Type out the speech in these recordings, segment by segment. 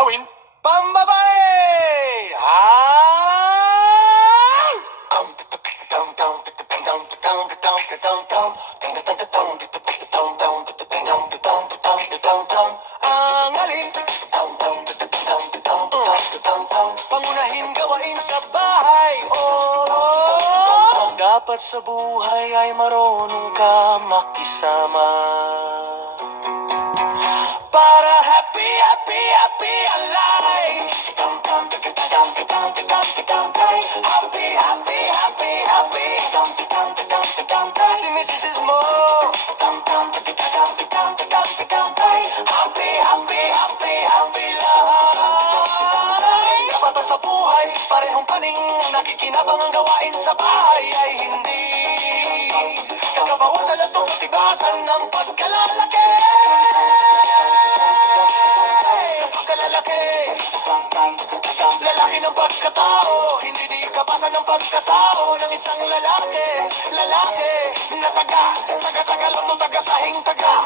gawin? Pambabae! Ah! Ang alin? Pangunahin gawain sa bahay. Oh, dapat sa buhay ay marunong ka makisama. Para happy, happy, happy ang life. Happy, happy, happy, happy. Si Mrs. Mo. Happy, happy, happy, happy life. Bata sa buhay, parehong paning nakikinabang ang gawain sa bahay ay hindi kakabawan sa latong tibasan ng pagkalalaki. Pagkalalaki, lalaki ng pagkatao, hindi di kapasan ng pagkatao ng isang lalaki. Lalaki na taga lang taga sahing taga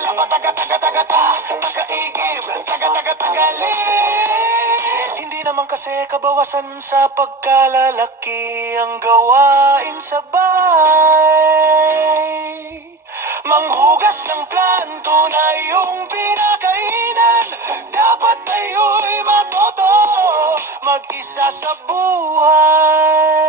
laba, taga-igib, taga-tagalin. Hindi naman kasi kabawasan sa pagkalalaki ang gawain sa bahay. Manghugas ng planto na iyong pinakainan, dapat tayo'y matoto mag-isa sa buhay.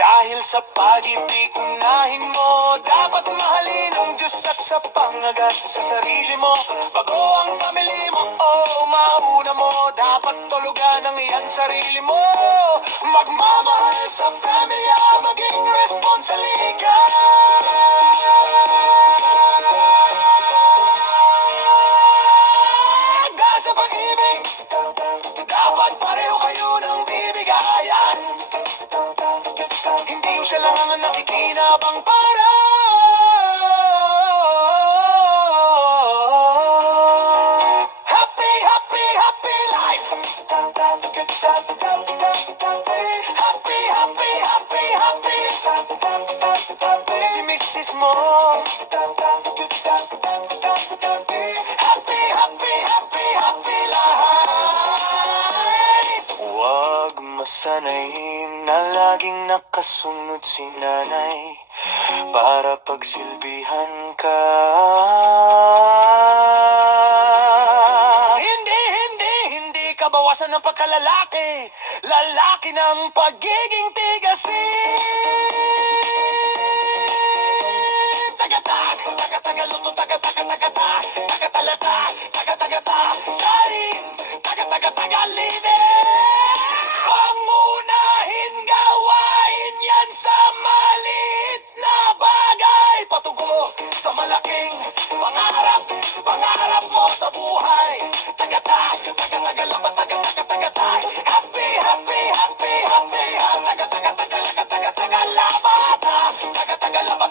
Dahil sa pag-ibig unahin mo, dapat mahalin ang Diyos at sa pangagat sa sarili mo. Bago ang family mo, oh, mauna mo, dapat tulugan ang iyan sarili mo. Magmamahal sa family, maging responsable ka. Sa pag-ibig, dapat pareho kayo ng bibigayan. Hindi siya lang ang nakikinabang para happy, happy, happy life. Happy, happy, happy, happy. Si Mrs. Mo. Happy, happy, happy, happy life. Huwag masanayin na laging nakasunod si nanay para pagsilbihan ka. Hindi kabawasan ng pagkalalaki. Lalaki ng pagiging tigasin. Taga-tagaluto, taga-tagalata, taga-tagata, sarin, taga-tagalines. Pangunahin gawain yan sa maliit na bagay. Patugo sa malaking pangarap mo sa buhay. Taga-tagalabat, taga-tagalata, happy, happy, happy, happy, taga-tagalabat, taga-tagalabat,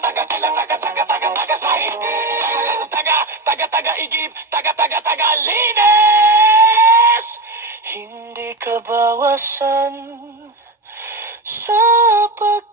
taga-taga-igib, taga-tagalines. Hindi ka bawasan sa pag